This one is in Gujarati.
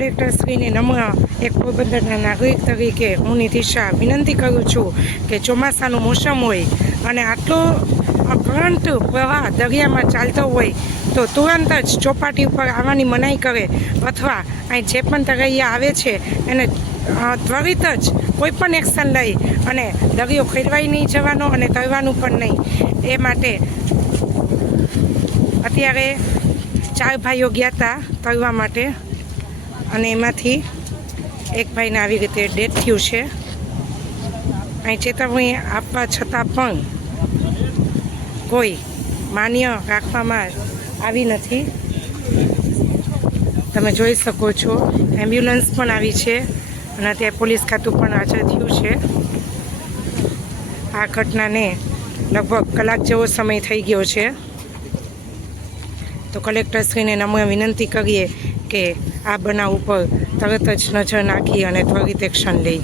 કલેક્ટરશ્રીને નમ્ર એક પોરબંદરના નાગરિક તરીકે હું નિધિશા વિનંતી કરું છું કે ચોમાસાનું મોસમ હોય અને આટલો કરંટ પ્રવાહ દરિયામાં ચાલતો હોય તો તુરંત જ ચોપાટી ઉપર આવવાની મનાઈ કરે અથવા અહીં જે પણ તરૈયા આવે છે એને ત્વરિત જ કોઈ પણ એક્શન લઈ અને દરિયો ખેડવાઈ નહીં જવાનો અને તરવાનું પણ નહીં. એ માટે અત્યારે 4 ભાઈઓ ગયા હતા તરવા માટે અને એમાંથી એક ભાઈને આવી રીતે ડેથ થયું છે. અહીં ચેતવણી આપવા છતાં પણ કોઈ માન્ય રાખવામાં આવી નથી. તમે જોઈ શકો છો એમ્બ્યુલન્સ પણ આવી છે અને અત્યારે પોલીસ ખાતું પણ હાજર થયું છે. આ ઘટનાને લગભગ કલાક જેવો સમય થઈ ગયો છે. તો કલેક્ટરશ્રીને નમ્ર વિનંતી કરીએ કે આ બનાવ ઉપર તરત જ નજર નાખી અને ત્વરિત એક્શન લે.